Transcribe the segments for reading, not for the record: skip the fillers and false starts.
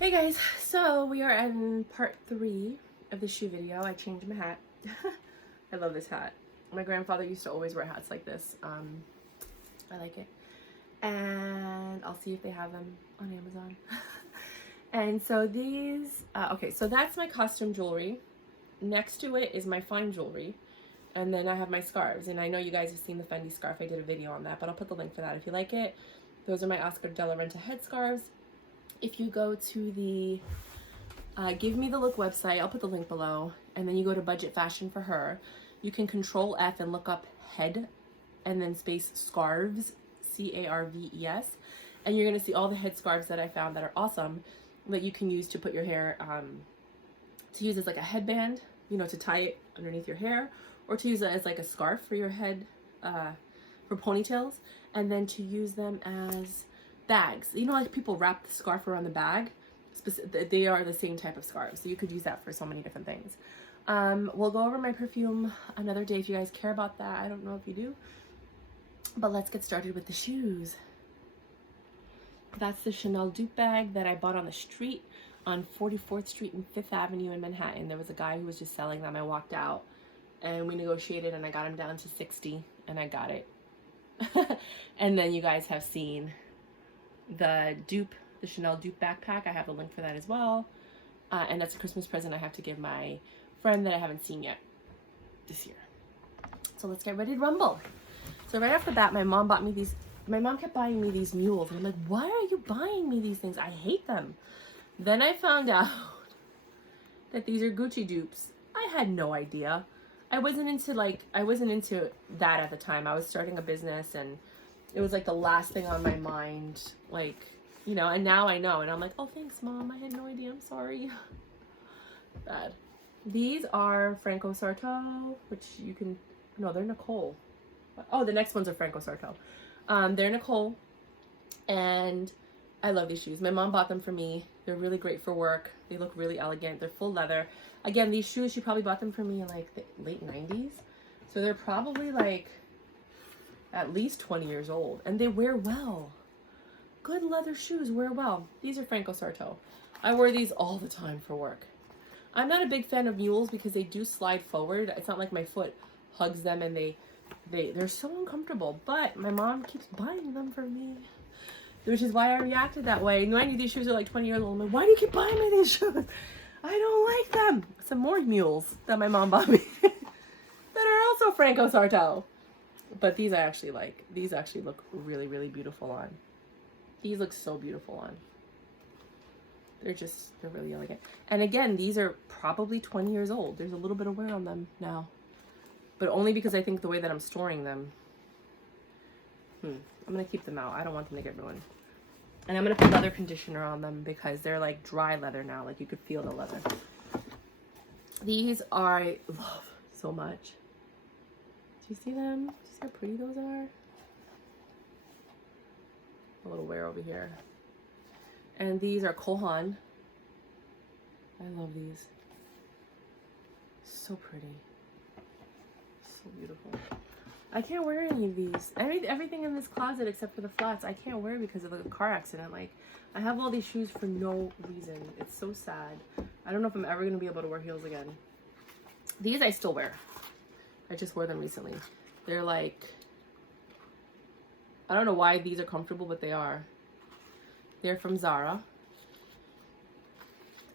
Hey guys, so we are in part 3 of the shoe video. I changed my hat. I love this hat. My grandfather used to always wear hats like this. I like it. And I'll see if they have them on Amazon. And so these, okay, so that's my costume jewelry. Next to it is my fine jewelry. And then I have my scarves. And I know you guys have seen the Fendi scarf. I did a video on that, but I'll put the link for that if you like it. Those are my Oscar de la Renta headscarves. If you go to the Give Me the Look website, I'll put the link below, and then you go to Budget Fashion for her, you can Control F and look up head and then space scarves, C-A-R-V-E-S, and you're going to see all the headscarves that I found that are awesome that you can use to put your hair, to use as like a headband, you know, to tie it underneath your hair, or to use it as like a scarf for your head, for ponytails, and then to use them as bags. You know, like people wrap the scarf around the bag. They are the same type of scarves, so you could use that for so many different things. We'll go over my perfume another day if you guys care about that. I don't know if you do, but let's get started with the shoes. That's the Chanel dupe bag that I bought on the street on 44th Street and 5th Avenue in Manhattan. There was a guy who was just selling them. I walked out and we negotiated and I got him down to 60 and I got it. And then you guys have seen the Chanel dupe backpack. I have a link for that as well. And that's a Christmas present I have to give my friend that I haven't seen yet this year. So let's get ready to rumble. So right off the bat, my mom kept buying me these mules. And I'm like, why are you buying me these things? I hate them. Then I found out that these are Gucci dupes. I had no idea. I wasn't into that at the time. I was starting a business and it was like the last thing on my mind, like, you know, and now I know. And I'm like, oh, thanks, Mom. I had no idea. I'm sorry. Bad. These are Franco Sarto, which you can, no, they're Nicole. Oh, the next ones are Franco Sarto. They're Nicole. And I love these shoes. My mom bought them for me. They're really great for work. They look really elegant. They're full leather. Again, these shoes, she probably bought them for me in like the late 90s. So they're probably like at least 20 years old. And they wear well. Good leather shoes wear well. These are Franco Sarto. I wear these all the time for work. I'm not a big fan of mules because they do slide forward. It's not like my foot hugs them and they're so uncomfortable. But my mom keeps buying them for me, which is why I reacted that way. Knowing these shoes are like 20 years old, I'm like, why do you keep buying me these shoes? I don't like them. Some more mules that my mom bought me that are also Franco Sarto. But these I actually like. These actually look really, really beautiful on. These look so beautiful on. They're really elegant. And again, these are probably 20 years old. There's a little bit of wear on them now. But only because I think the way that I'm storing them. I'm going to keep them out. I don't want them to get ruined. And I'm going to put leather conditioner on them because they're like dry leather now. Like you could feel the leather. These I love so much. Do you see them? Do you see how pretty those are? A little wear over here. And these are Cole Haan. I love these. So pretty. So beautiful. I can't wear any of these. Everything in this closet except for the flats, I can't wear because of the car accident. Like, I have all these shoes for no reason. It's so sad. I don't know if I'm ever going to be able to wear heels again. These I still wear. I just wore them recently. They're like, I don't know why these are comfortable, but they are. They're from Zara.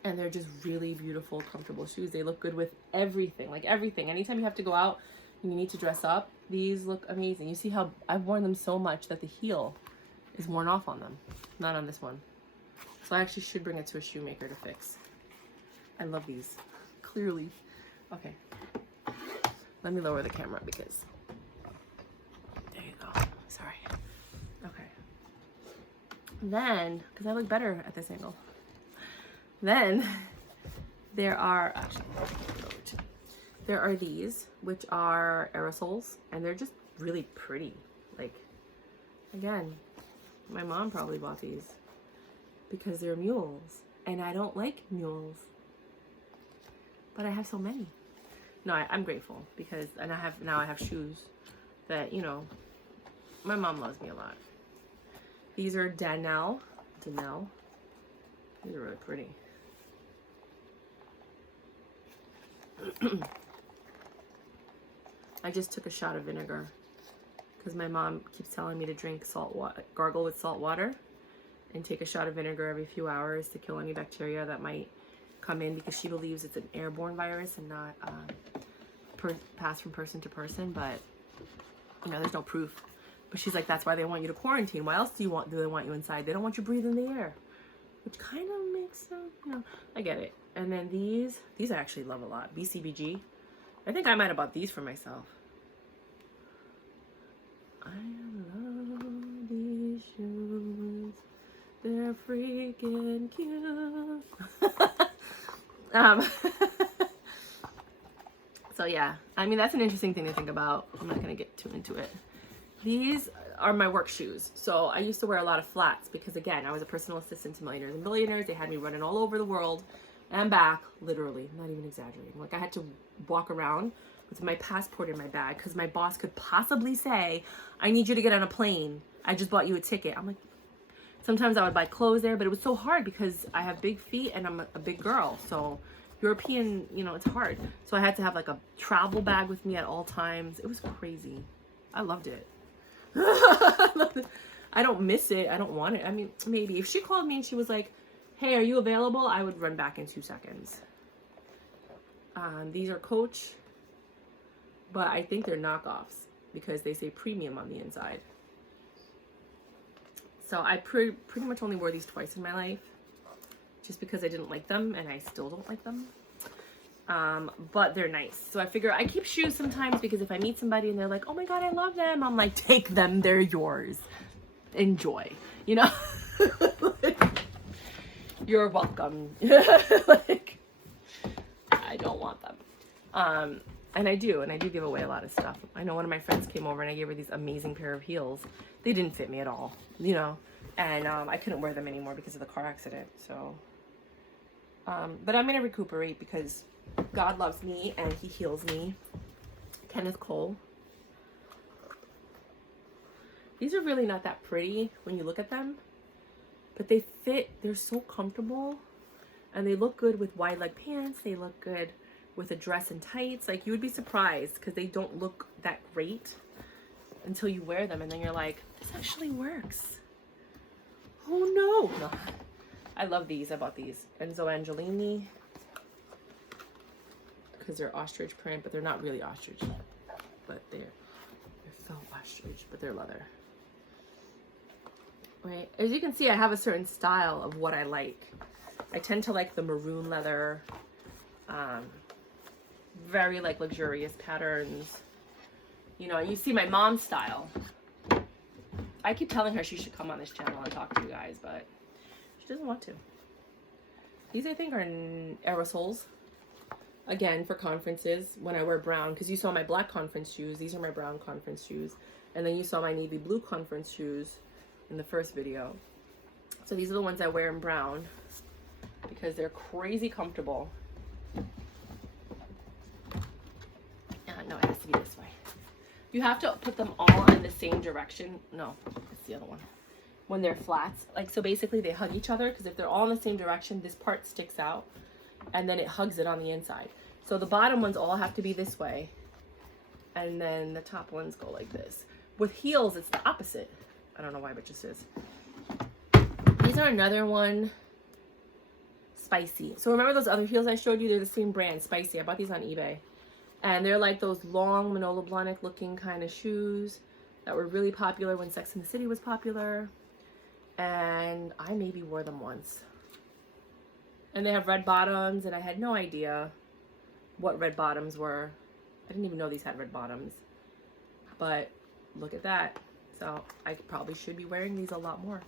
And they're just really beautiful, comfortable shoes. They look good with everything. Like everything. Anytime you have to go out and you need to dress up, these look amazing. You see how I've worn them so much that the heel is worn off on them. Not on this one. So I actually should bring it to a shoemaker to fix. I love these. Clearly. Okay. Let me lower the camera because... There you go. Sorry. Okay. Then, because I look better at this angle. Then, there are... Actually, there are these, which are aerosols, and they're just really pretty. Like, again, my mom probably bought these because they're mules, and I don't like mules, but I have so many. No, I'm grateful because, and now I have shoes that, you know, my mom loves me a lot. These are Danelle. These are really pretty. I just took a shot of vinegar because my mom keeps telling me to drink salt water, gargle with salt water, and take a shot of vinegar every few hours to kill any bacteria that might come in, because she believes it's an airborne virus and not pass from person to person. But you know, there's no proof. But she's like, that's why they want you to quarantine. Why else do they want you inside? They don't want you breathing the air, which kind of makes sense. You know, I get it. And then these I actually love a lot. BCBG. I think I might have bought these for myself. I love these shoes. They're freaking cute. So yeah, I mean, that's an interesting thing to think about. I'm not gonna get too into it. These are my work shoes. So I used to wear a lot of flats because, again, I was a personal assistant to millionaires and billionaires. They had me running all over the world and back, literally, not even exaggerating. Like, I had to walk around with my passport in my bag because my boss could possibly say, I need you to get on a plane. I just bought you a ticket. I'm like, sometimes I would buy clothes there, but it was so hard because I have big feet and I'm a big girl. So European, you know, it's hard. So I had to have like a travel bag with me at all times. It was crazy. I loved it. I don't miss it. I don't want it. I mean, maybe if she called me and she was like, hey, are you available? I would run back in 2 seconds. These are Coach, but I think they're knockoffs because they say premium on the inside. So I pretty much only wore these twice in my life just because I didn't like them, and I still don't like them. But they're nice. So I figure I keep shoes sometimes because if I meet somebody and they're like, oh my God, I love them, I'm like, take them, they're yours. Enjoy, you know? You're welcome. Like, I don't want them. And I do give away a lot of stuff. I know one of my friends came over and I gave her these amazing pair of heels. They didn't fit me at all, you know? And I couldn't wear them anymore because of the car accident, so. But I'm gonna recuperate because God loves me and he heals me. Kenneth Cole. These are really not that pretty when you look at them, but they fit. They're so comfortable and they look good with wide leg pants. They look good with a dress and tights. Like, you would be surprised because they don't look that great until you wear them and then you're like, this actually works. Oh no. I love these. I bought these. Enzo Angelini because they're ostrich print, but they're not really ostrich. But they're so ostrich, but they're leather. Right? As you can see, I have a certain style of what I like. I tend to like the maroon leather, very like luxurious patterns. You know, you see my mom's style. I keep telling her she should come on this channel and talk to you guys, but she doesn't want to. These, I think, are aerosols. Again, for conferences, when I wear brown, because you saw my black conference shoes. These are my brown conference shoes. And then you saw my navy blue conference shoes in the first video. So these are the ones I wear in brown because they're crazy comfortable. No, it has to be this way. You have to put them all in the same direction. No, it's the other one. When they're flats, like, so basically they hug each other, because if they're all in the same direction, this part sticks out and then it hugs it on the inside. So the bottom ones all have to be this way and then the top ones go like this. With heels, it's the opposite. I don't know why, but just is. These are another one, Spicy. So remember those other heels I showed you? They're the same brand, Spicy. I bought these on eBay. And they're like those long Manolo Blahnik looking kind of shoes that were really popular when Sex and the City was popular. And I maybe wore them once. And they have red bottoms, and I had no idea what red bottoms were. I didn't even know these had red bottoms. But look at that. So I probably should be wearing these a lot more.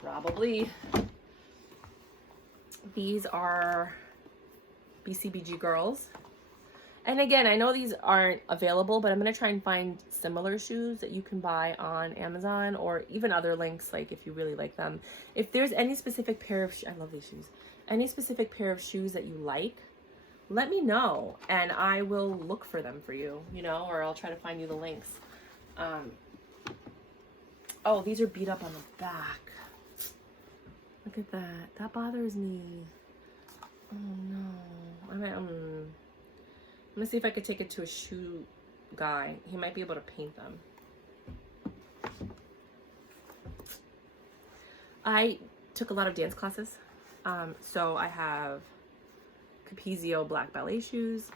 Probably. These are BCBG Girls. And again, I know these aren't available, but I'm going to try and find similar shoes that you can buy on Amazon or even other links, like if you really like them. If there's any specific pair of I love these shoes. Any specific pair of shoes that you like, let me know and I will look for them for you, you know, or I'll try to find you the links. Oh, these are beat up on the back. Look at that. That bothers me. Oh no. I'm gonna see if I could take it to a shoe guy. He might be able to paint them. I took a lot of dance classes. So I have Capezio black ballet shoes,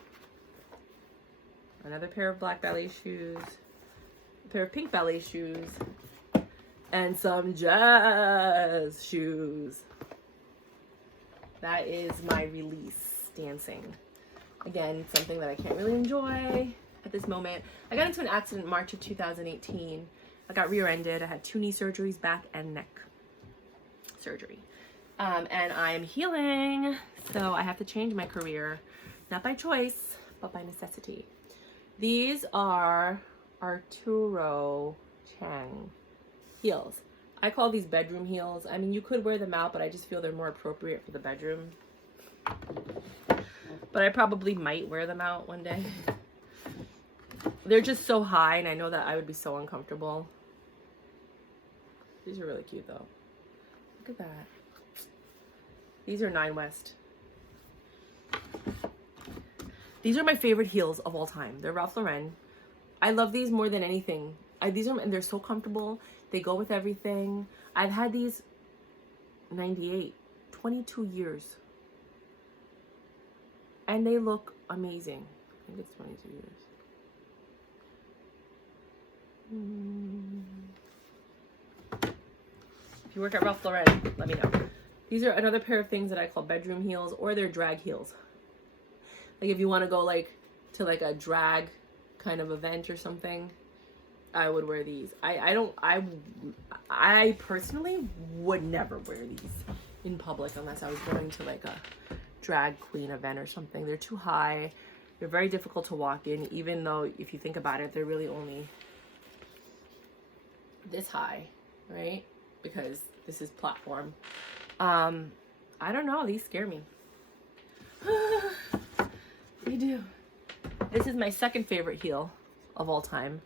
another pair of black ballet shoes, a pair of pink ballet shoes, and some jazz shoes. That is my release dancing. Again, something that I can't really enjoy at this moment. I got into an accident in March of 2018. I got rear-ended. I had 2 knee surgeries, back and neck surgery. And I'm healing, so I have to change my career. Not by choice, but by necessity. These are Arturo Chang heels. I call these bedroom heels. I mean, you could wear them out, but I just feel they're more appropriate for the bedroom. But I probably might wear them out one day. They're just so high, and I know that I would be so uncomfortable. These are really cute, though. Look at that. These are Nine West. These are my favorite heels of all time. They're Ralph Lauren. I love these more than anything. And they're so comfortable. They go with everything. I've had these 98, 22 years. And they look amazing. I think it's 22 years. If you work at Ralph Lauren, let me know. These are another pair of things that I call bedroom heels, or they're drag heels. Like if you want to go like to like a drag kind of event or something, I would wear these. I personally would never wear these in public unless I was going to like a drag queen event or something. They're too high. They're very difficult to walk in, even though if you think about it, they're really only this high, right? Because this is platform. I don't know. These scare me. They do. This is my second favorite heel of all time.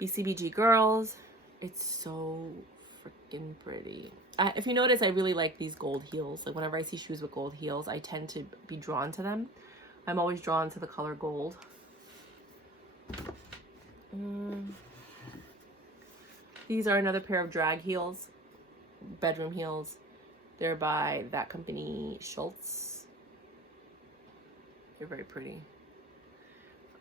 BCBG Girls. It's so freaking pretty. If you notice, I really like these gold heels. Like whenever I see shoes with gold heels, I tend to be drawn to them. I'm always drawn to the color gold. These are another pair of drag heels, bedroom heels. They're by that company, Schultz. They're very pretty.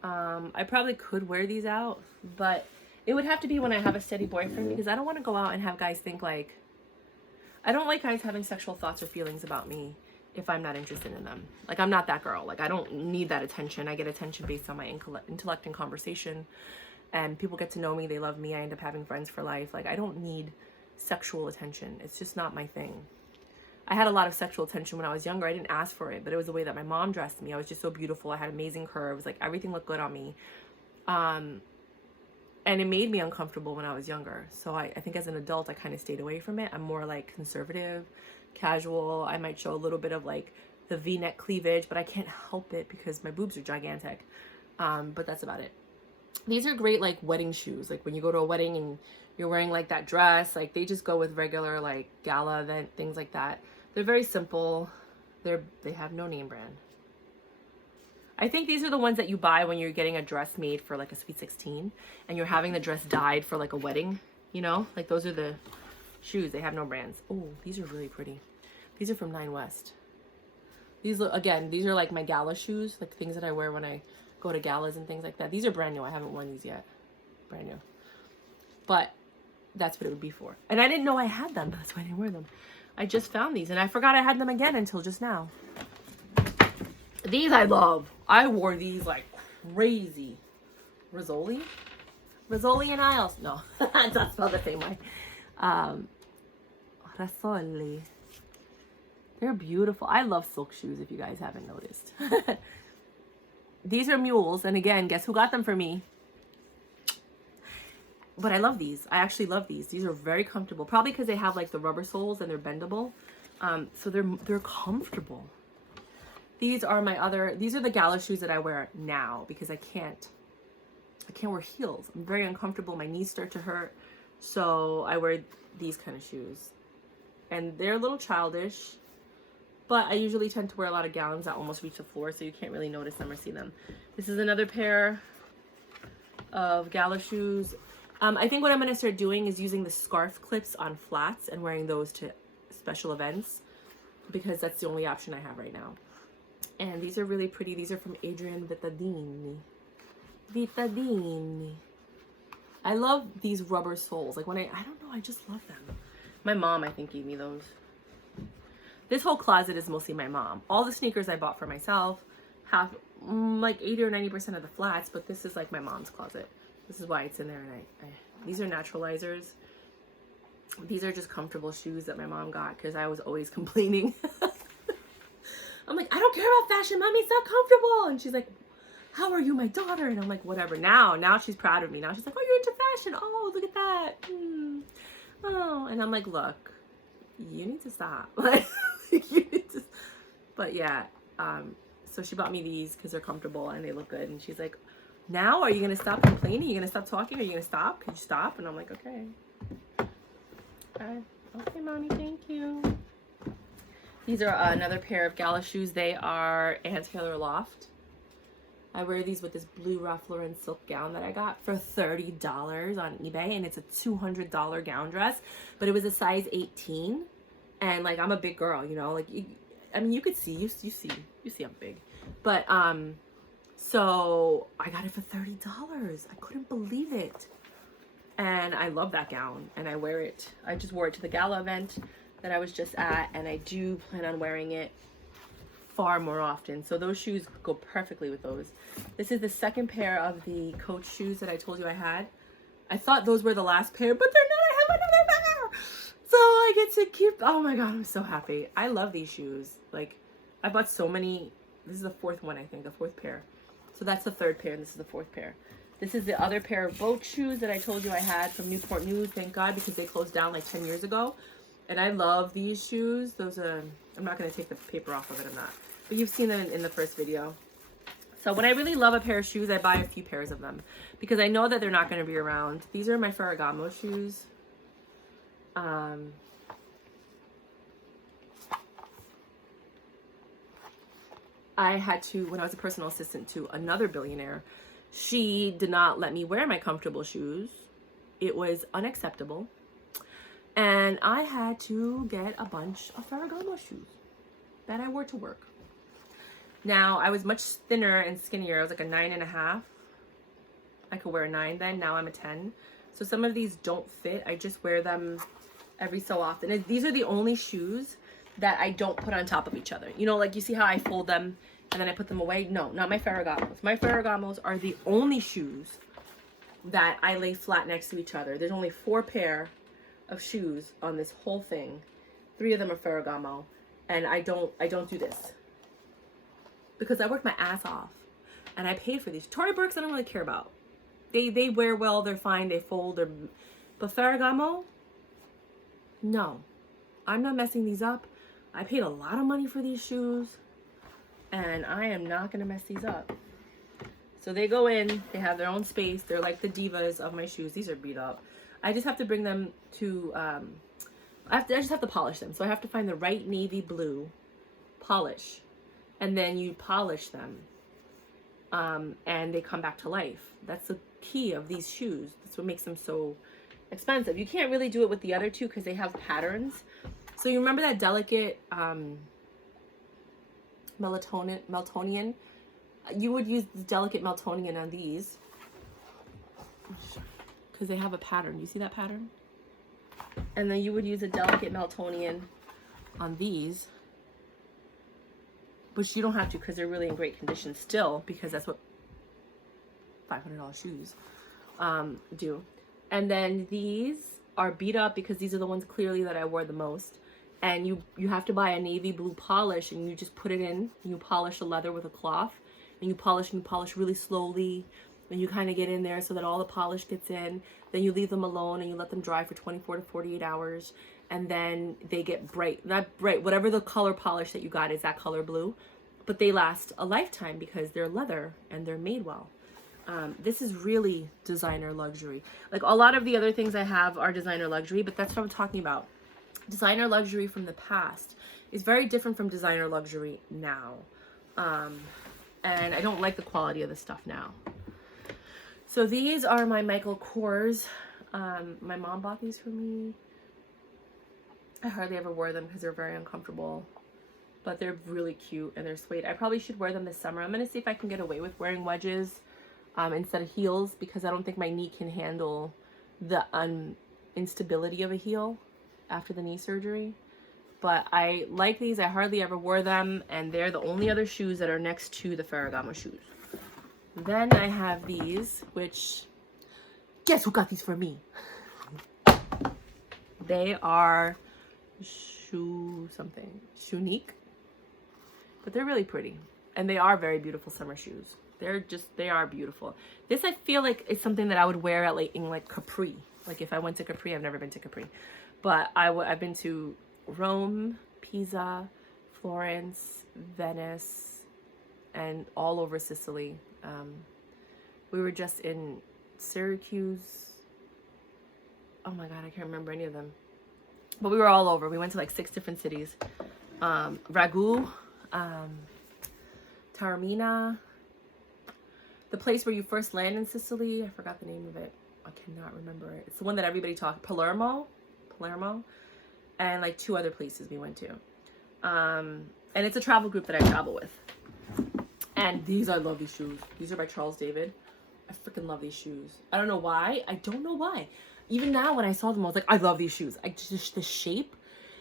I probably could wear these out, but it would have to be when I have a steady boyfriend, because I don't want to go out and have guys think like, I don't like guys having sexual thoughts or feelings about me if I'm not interested in them. Like, I'm not that girl. Like, I don't need that attention. I get attention based on my intellect and conversation, and people get to know me. They love me. I end up having friends for life. Like, I don't need sexual attention. It's just not my thing. I had a lot of sexual attention when I was younger. I didn't ask for it, but it was the way that my mom dressed me. I was just so beautiful. I had amazing curves. Like, everything looked good on me. And it made me uncomfortable when I was younger. So I think as an adult, I kind of stayed away from it. I'm more like conservative, casual. I might show a little bit of like the V-neck cleavage, but I can't help it because my boobs are gigantic. But that's about it. These are great like wedding shoes. Like when you go to a wedding and you're wearing like that dress, like they just go with regular like gala event, things like that. They're very simple. They have no name brand. I think these are the ones that you buy when you're getting a dress made for like a sweet 16 and you're having the dress dyed for like a wedding, you know? Like those are the shoes. They have no brands. Oh, these are really pretty. These are from Nine West. These look, again, these are like my gala shoes, like things that I wear when I go to galas and things like that. These are brand new. I haven't worn these yet. Brand new. But that's what it would be for. And I didn't know I had them. That's why I didn't wear them. I just found these and I forgot I had them again until just now. These I love. I wore these like crazy. Rizzoli? Rizzoli and Isles. No, it's not spelled the same way. Rizzoli. They're beautiful. I love silk shoes if you guys haven't noticed. These are mules. And again, guess who got them for me? But I love these. I actually love these. These are very comfortable. Probably because they have like the rubber soles and they're bendable. So they're comfortable. These are these are the gala shoes that I wear now because I can't wear heels. I'm very uncomfortable. My knees start to hurt. So I wear these kind of shoes. and they're a little childish, but I usually tend to wear a lot of gowns that almost reach the floor, so you can't really notice them or see them. This is another pair of gala shoes. I think what I'm going to start doing is using the scarf clips on flats and wearing those to special events, because that's the only option I have right now. And these are really pretty. These are from Adrian Vittadini. Vittadini. I love these rubber soles. Like when I don't know, I just love them. My mom, I think, gave me those. This whole closet is mostly my mom. All the sneakers I bought for myself, half, like 80 or 90% of the flats, but this is like my mom's closet. This is why it's in there. And these are naturalizers. These are just comfortable shoes that my mom got because I was always complaining. I'm like, I don't care about fashion, mommy, it's not comfortable. And she's like, how are you my daughter? And I'm like, whatever. Now she's proud of me. Now she's like, oh, you're into fashion. Oh, look at that. Oh, and I'm like, look, you need to stop. Like, you need to. But yeah, so she bought me these because they're comfortable and they look good. And she's like, now are you gonna stop complaining? Are you gonna stop talking? Are you gonna stop? Can you stop? And I'm like, okay. Okay, mommy, thank you. These are another pair of gala shoes. They are Ann Taylor Loft. I wear these with this blue Ralph Lauren silk gown that I got for $30 on eBay, and it's a $200 gown dress, but it was a size 18, and like I'm a big girl, you know, like I mean, you could see, you see I'm big, but so I got it for $30. I couldn't believe it, and I love that gown, and I wear it. I just wore it to the gala event that I was just at, and I do plan on wearing it far more often. So those shoes go perfectly with those. This is the second pair of the Coach shoes that I told you I had. I thought those were the last pair, but they're not. I have another pair. So I get to keep, oh my God, I'm so happy. I love these shoes. Like, I bought so many. This is the fourth one, I think, the fourth pair. So that's the third pair, and this is the fourth pair. This is the other pair of boat shoes that I told you I had from Newport News, thank God, because they closed down like 10 years ago. And I love these shoes. Those are, I'm not going to take the paper off of it, I'm not. But you've seen them in the first video. So when I really love a pair of shoes, I buy a few pairs of them because I know that they're not going to be around. These are my Ferragamo shoes. I had to, when I was a personal assistant to another billionaire, she did not let me wear my comfortable shoes. It was unacceptable. And I had to get a bunch of Ferragamo shoes that I wore to work. Now, I was much thinner and skinnier. I was like a 9.5. I could wear a 9 then. Now I'm a 10. So some of these don't fit. I just wear them every so often. And these are the only shoes that I don't put on top of each other. You know, like you see how I fold them and then I put them away? No, not my Ferragamos. My Ferragamos are the only shoes that I lay flat next to each other. There's only 4 pair of shoes on this whole thing. 3 of them are Ferragamo, and I don't do this because I worked my ass off and I paid for these. Tory Burks I don't really care about. They wear well, they're fine, they fold, but Ferragamo, no, I'm not messing these up. I paid a lot of money for these shoes and I am not gonna mess these up. So they go in, they have their own space. They're like the divas of my shoes. These are beat up. I just have to bring them to, I just have to polish them. So I have to find the right navy blue polish. And then you polish them. And they come back to life. That's the key of these shoes. That's what makes them so expensive. You can't really do it with the other two because they have patterns. So you remember that delicate Meltonian? You would use the delicate Meltonian on these. Because they have a pattern. You see that pattern? And then you would use a delicate Meltonian on these. Which you don't have to because they're really in great condition still. Because that's what $500 shoes do. And then these are beat up because these are the ones clearly that I wore the most. And you have to buy a navy blue polish and you just put it in. And you polish the leather with a cloth. And you polish really slowly. And you kind of get in there so that all the polish gets in. Then you leave them alone and you let them dry for 24 to 48 hours. And then they get bright. Not bright, whatever the color polish that you got is that color blue. But they last a lifetime because they're leather and they're made well. This is really designer luxury. Like a lot of the other things I have are designer luxury, but that's what I'm talking about. designer luxury from the past is very different from designer luxury now. And I don't like the quality of the stuff now. So these are my Michael Kors. My mom bought these for me. I hardly ever wore them because they're very uncomfortable, but they're really cute and they're suede. I probably should wear them this summer. I'm going to see if I can get away with wearing wedges instead of heels, because I don't think my knee can handle the instability of a heel after the knee surgery. But I like these. I hardly ever wore them, and they're the only other shoes that are next to the Ferragamo shoes. Then I have these, which, guess who got these for me? They are Shunique, but they're really pretty, and they are very beautiful summer shoes. They are beautiful. This, I feel like, is something that I would wear at in Capri. Like if I went to Capri. I've never been to Capri, but I've been to Rome, Pisa, Florence, Venice, and all over Sicily. We were just in Syracuse. Oh my God, I can't remember any of them. But we were all over. We went to 6 different cities. Ragu, Taormina, the place where you first land in Sicily. I forgot the name of it. I cannot remember it. It's the one that everybody talks. Palermo, and 2 other places we went to. And it's a travel group that I travel with. And I love these shoes. These are by Charles David. I freaking love these shoes. I don't know why. Even now when I saw them, I was like, I love these shoes. Just the shape,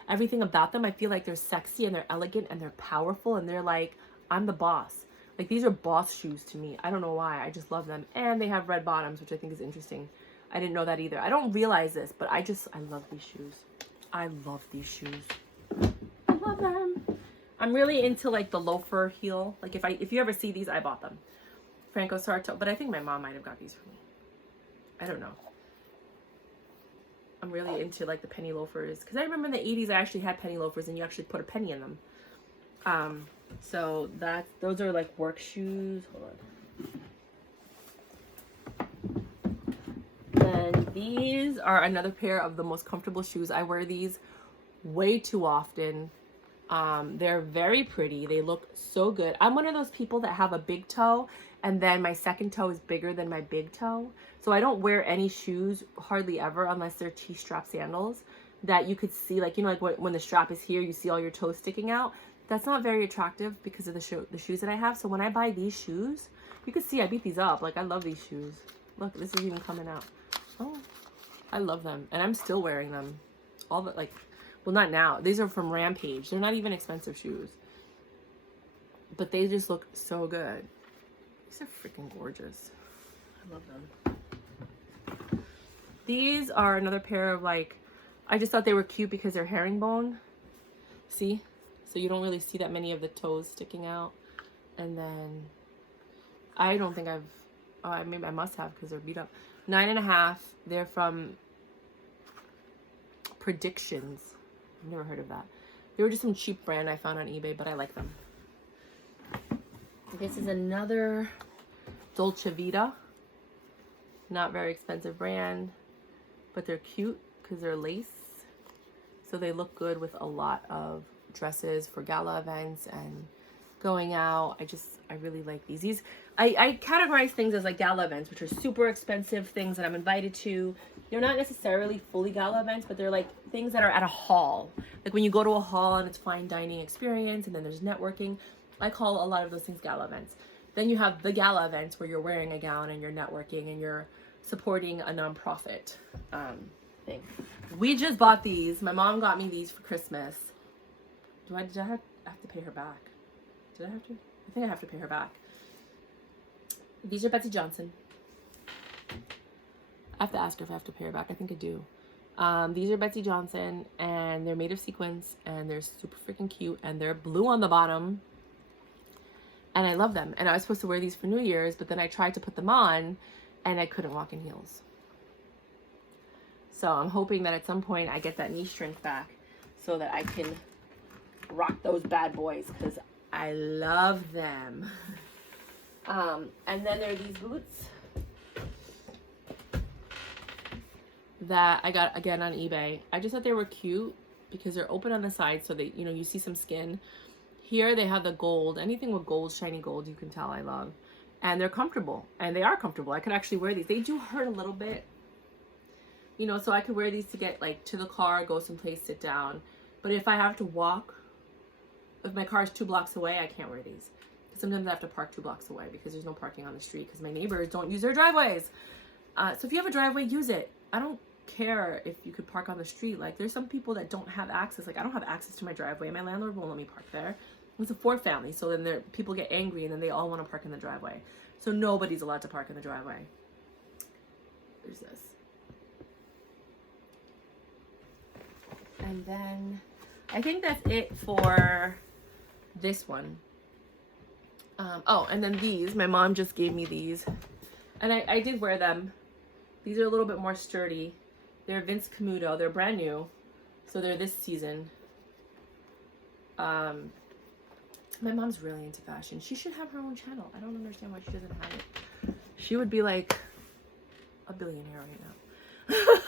everything about them. I feel like they're sexy and they're elegant and they're powerful and they're like, I'm the boss. These are boss shoes to me. I don't know why. I just love them. And they have red bottoms, which I think is interesting. I didn't know that either. I don't realize this, but I love these shoes. I love these shoes. I love them. I'm really into the loafer heel. If you ever see these, I bought them. Franco Sarto, but I think my mom might have got these for me. I don't know. I'm really into the penny loafers, because I remember in the 80s I actually had penny loafers and you actually put a penny in them. So those are work shoes. Hold on. Then these are another pair of the most comfortable shoes. I wear these way too often. They're very pretty. They look so good. I'm one of those people that have a big toe and then my second toe is bigger than my big toe. So I don't wear any shoes hardly ever unless they're T-strap sandals that you could see, when the strap is here, you see all your toes sticking out. That's not very attractive because of the shoes that I have. So when I buy these shoes, you can see I beat these up. I love these shoes. Look, this is even coming out. Oh, I love them. And I'm still wearing them. Well, not now. These are from Rampage. They're not even expensive shoes. But they just look so good. These are freaking gorgeous. I love them. These are another pair of I just thought they were cute because they're herringbone. See? So you don't really see that many of the toes sticking out. And then I don't think maybe I must have because they're beat up. 9.5. They're from Predictions. I've never heard of that. They were just some cheap brand I found on eBay, but I like them. This is another Dolce Vita. Not very expensive brand, but they're cute because they're lace. So they look good with a lot of dresses for gala events and going out. I really like these. I categorize things as gala events, which are super expensive things that I'm invited to. They're not necessarily fully gala events, but they're things that are at a hall. When you go to a hall and it's fine dining experience and then there's networking. I call a lot of those things gala events. Then you have the gala events where you're wearing a gown and you're networking and you're supporting a nonprofit thing. We just bought these. My mom got me these for Christmas. Did I have to pay her back? Did I have to? I think I have to pay her back. These are Betsey Johnson. I have to ask her if I have to pay her back. I think I do. These are Betsey Johnson, and they're made of sequins, and they're super freaking cute, and they're blue on the bottom. And I love them. And I was supposed to wear these for New Year's, but then I tried to put them on, and I couldn't walk in heels. So I'm hoping that at some point I get that knee strength back so that I can rock those bad boys, because I love them. And then there are these boots that I got again on eBay. I just thought they were cute. because they're open on the side, so they, you know, you see some skin. Here they have the gold. Anything with gold, shiny gold, you can tell I love. And they're comfortable, and they are comfortable. I could actually wear these. They do hurt a little bit, you know, so I could wear these to get like to the car, go someplace, sit down. But if I have to walk, if my car is 2 blocks away, I can't wear these. Sometimes I have to park 2 blocks away because there's no parking on the street because my neighbors don't use their driveways. So if you have a driveway, use it. I don't care if you could park on the street. Like, there's some people that don't have access. Like, I don't have access to my driveway. My landlord won't let me park there. It's a 4-family, so then people get angry and then they all want to park in the driveway. So nobody's allowed to park in the driveway. There's this. And then I think that's it for this one. Oh, and then these. My mom just gave me these. And I did wear them. These are a little bit more sturdy. They're Vince Camuto. They're brand new. So they're this season. My mom's really into fashion. She should have her own channel. I don't understand why she doesn't have it. She would be like a billionaire right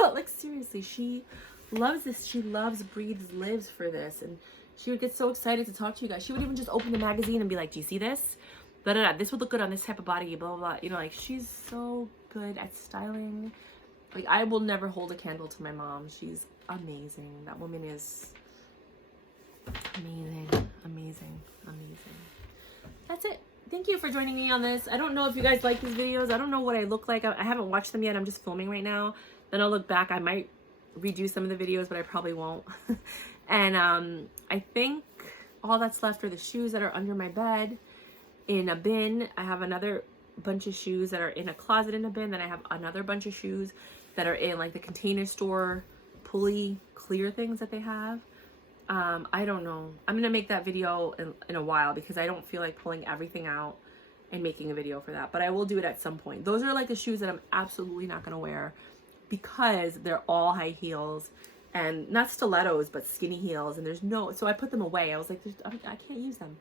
now. Like, seriously, she loves this. She loves, breathes, lives for this. And she would get so excited to talk to you guys. She would even just open the magazine and be like, do you see this? Blah, blah, blah. This would look good on this type of body, blah, blah, blah. You know, like, she's so good at styling. Like, I will never hold a candle to my mom. She's amazing. That woman is amazing, amazing, amazing. That's it. Thank you for joining me on this. I don't know if you guys like these videos. I don't know what I look like. I haven't watched them yet. I'm just filming right now. Then I'll look back. I might redo some of the videos, but I probably won't. And I think all that's left are the shoes that are under my bed in a bin. I have another bunch of shoes that are in a closet in a bin. Then I have another bunch of shoes that are in like the Container Store pulley clear things that they have. I don't know. I'm gonna make that video in a while because I don't feel like pulling everything out and making a video for that, but I will do it at some point. Those are like the shoes that I'm absolutely not gonna wear because they're all high heels and not stilettos, but skinny heels, and there's no, so I put them away. I was like, I can't use them.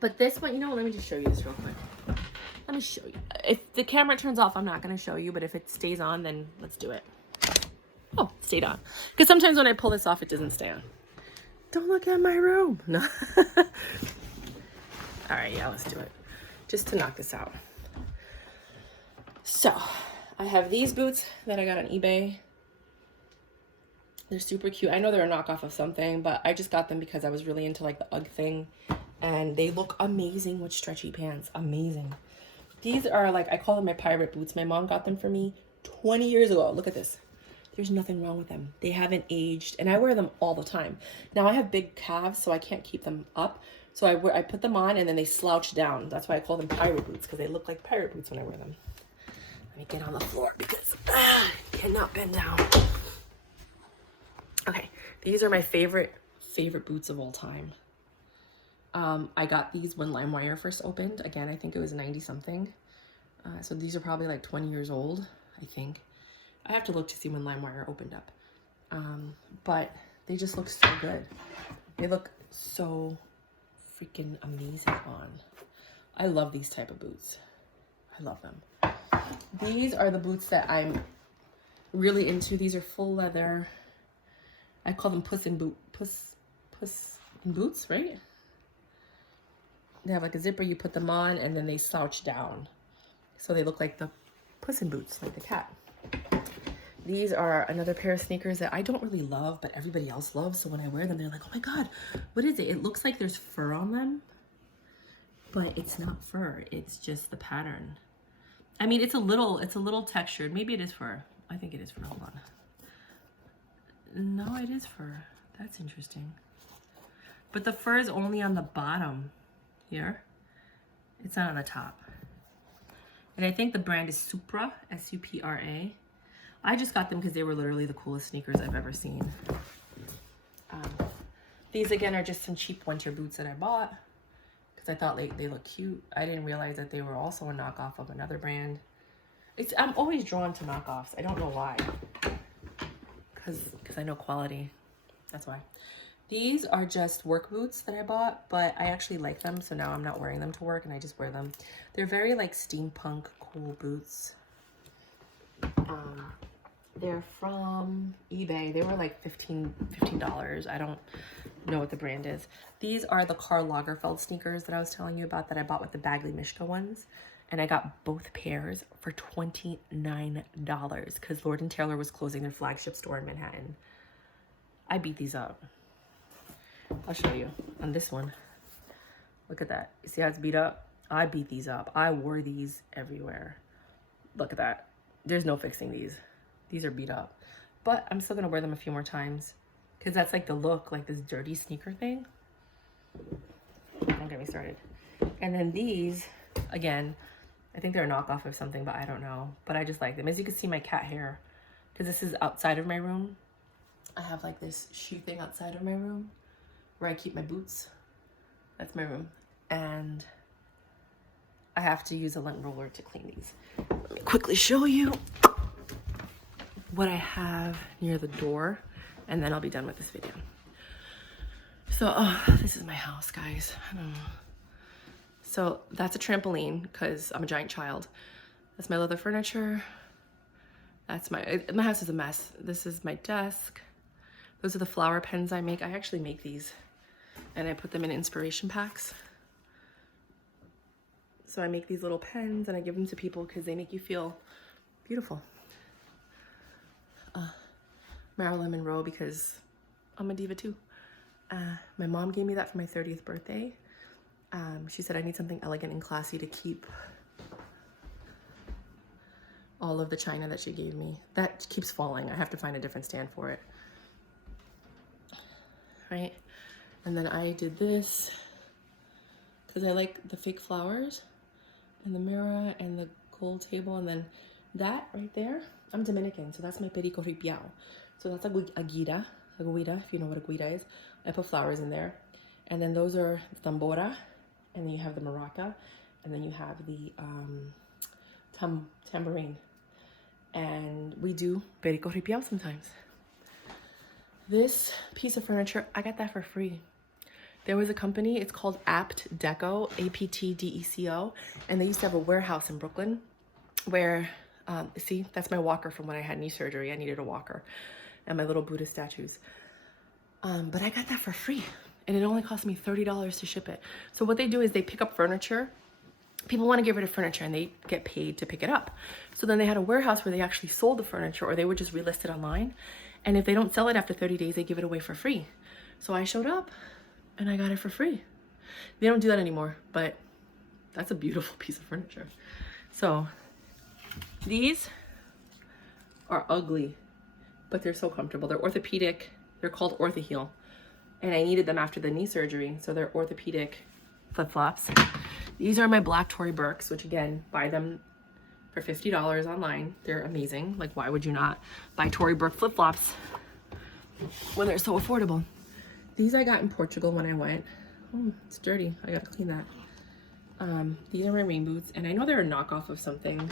But this one, you know what, let me just show you this real quick. Let me show you. If the camera turns off, I'm not gonna show you, but if it stays on, then let's do it. Oh, it stayed on. Because sometimes when I pull this off, it doesn't stay on. Don't look at my room. No. All right, yeah, let's do it. Just to knock this out. So, I have these boots that I got on eBay. They're super cute. I know they're a knockoff of something, but I just got them because I was really into like the UGG thing. And they look amazing with stretchy pants. Amazing. These are like, I call them my pirate boots. My mom got them for me 20 years ago. Look at this. There's nothing wrong with them. They haven't aged, and I wear them all the time. Now I have big calves, so I can't keep them up. So I put them on, and then they slouch down. That's why I call them pirate boots, because they look like pirate boots when I wear them. Let me get on the floor because I cannot bend down. Okay, these are my favorite boots of all time. I got these when LimeWire first opened. Again, I think it was 90 something. So these are probably like 20 years old, I think. I have to look to see when LimeWire opened up. But they just look so good. They look so freaking amazing on. I love these type of boots. I love them. These are the boots that I'm really into. These are full leather. I call them puss in boots, right? They have like a zipper. You put them on and then they slouch down. So they look like the Puss in Boots, like the cat. These are another pair of sneakers that I don't really love, but everybody else loves. So when I wear them, they're like, oh my God, what is it? It looks like there's fur on them, but it's not fur. It's just the pattern. I mean, it's a little textured. Maybe it is fur. I think it is fur. Hold on. No, it is fur. That's interesting. But the fur is only on the bottom here. It's not on the top. And I think the brand is Supra, S-U-P-R-A. I just got them because they were literally the coolest sneakers I've ever seen. These again are just some cheap winter boots that I bought because I thought they look cute. I didn't realize that they were also a knockoff of another brand. I'm always drawn to knockoffs. I don't know why. Because I know quality. That's why. These are just work boots that I bought, but I actually like them, so now I'm not wearing them to work and I just wear them. They're very like steampunk cool boots. They're from eBay. They were like $15. I don't know what the brand is. These are the Karl Lagerfeld sneakers that I was telling you about that I bought with the Bagley Mishka ones. And I got both pairs for $29 because Lord & Taylor was closing their flagship store in Manhattan. I beat these up. I'll show you on this one. Look at that. You see how it's beat up? I beat these up. I wore these everywhere. Look at that. There's no fixing these. These are beat up. But I'm still gonna wear them a few more times because that's like the look, like this dirty sneaker thing. Don't get me started. And then these, again, I think they're a knockoff of something, but I don't know. But I just like them. As you can see, my cat hair, because this is outside of my room. I have like this shoe thing outside of my room where I keep my boots. That's my room. And I have to use a lint roller to clean these. Let me quickly show you what I have near the door, and then I'll be done with this video. So, this is my house, guys. I don't know. So that's a trampoline because I'm a giant child. That's my leather furniture. That's my house is a mess. This is my desk. Those are the flower pens I make. I actually make these and I put them in inspiration packs. So I make these little pens and I give them to people because they make you feel beautiful. Marilyn Monroe because I'm a diva too. My mom gave me that for my 30th birthday. She said I need something elegant and classy to keep all of the china that she gave me. That keeps falling. I have to find a different stand for it. Right? And then I did this because I like the fake flowers and the mirror and the gold table. And then that right there, I'm Dominican, so that's my perico ripiao. So that's a guira, if you know what a guira is. I put flowers in there. And then those are tambora, and then you have the maraca, and then you have the tambourine. And we do perico ripiao sometimes. This piece of furniture, I got that for free. There was a company, it's called Apt Deco, APTDECO, and they used to have a warehouse in Brooklyn where, see, that's my walker from when I had knee surgery. I needed a walker, and my little Buddha statues. But I got that for free, and it only cost me $30 to ship it. So what they do is they pick up furniture. People want to get rid of furniture and they get paid to pick it up. So then they had a warehouse where they actually sold the furniture, or they would just relist it online. And if they don't sell it after 30 days, they give it away for free. So I showed up and I got it for free. They don't do that anymore, but that's a beautiful piece of furniture. So these are ugly, but they're so comfortable. They're orthopedic. They're called Orthaheel. And I needed them after the knee surgery. So they're orthopedic flip-flops. These are my black Tory Burks, which again, buy them for $50 online. They're amazing. Like, why would you not buy Tory Burke flip-flops when they're so affordable? These I got in Portugal when I went. Oh, it's dirty. I gotta clean that. These are my rain boots, and I know they're a knockoff of something.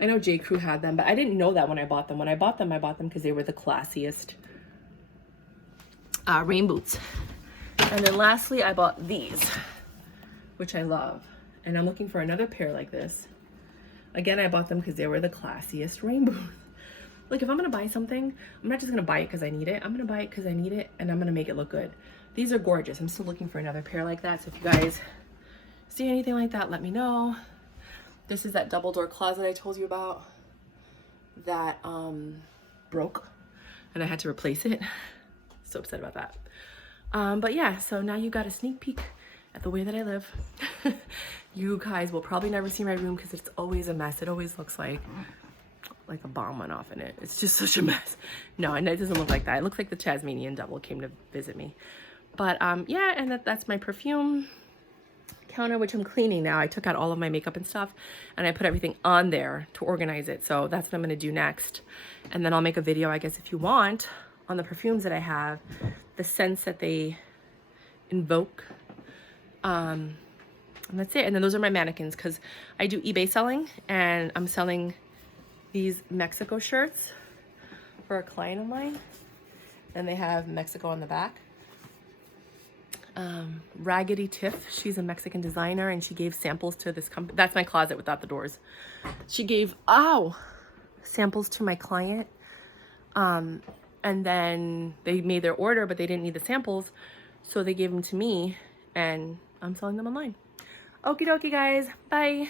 I know J. Crew had them, but I didn't know that when I bought them. When I bought them because they were the classiest rain boots. And then lastly, I bought these, which I love. And I'm looking for another pair like this. Again, I bought them because they were the classiest rain boots. Like, if I'm gonna buy something, I'm not just gonna buy it because I need it. I'm gonna buy it because I need it, and I'm gonna make it look good. These are gorgeous. I'm still looking for another pair like that. So if you guys see anything like that, let me know. This is that double door closet I told you about that broke, and I had to replace it. So upset about that. But yeah, so now you got a sneak peek at the way that I live. You guys will probably never see my room because it's always a mess. It always looks like a bomb went off in it. It's just such a mess. No, and it doesn't look like that. It looks like the Tasmanian devil came to visit me. But yeah, and that's my perfume counter, which I'm cleaning now. I took out all of my makeup and stuff, and I put everything on there to organize it. So that's what I'm gonna do next. And then I'll make a video, I guess, if you want, on the perfumes that I have, the scents that they invoke. And that's it. And then those are my mannequins because I do eBay selling, and I'm selling these Mexico shirts for a client of mine, and they have Mexico on the back. Raggedy Tiff, she's a Mexican designer, and she gave samples to this company. That's my closet without the doors. She gave samples to my client. And then they made their order, but they didn't need the samples. So they gave them to me and I'm selling them online. Okie dokie, guys. Bye.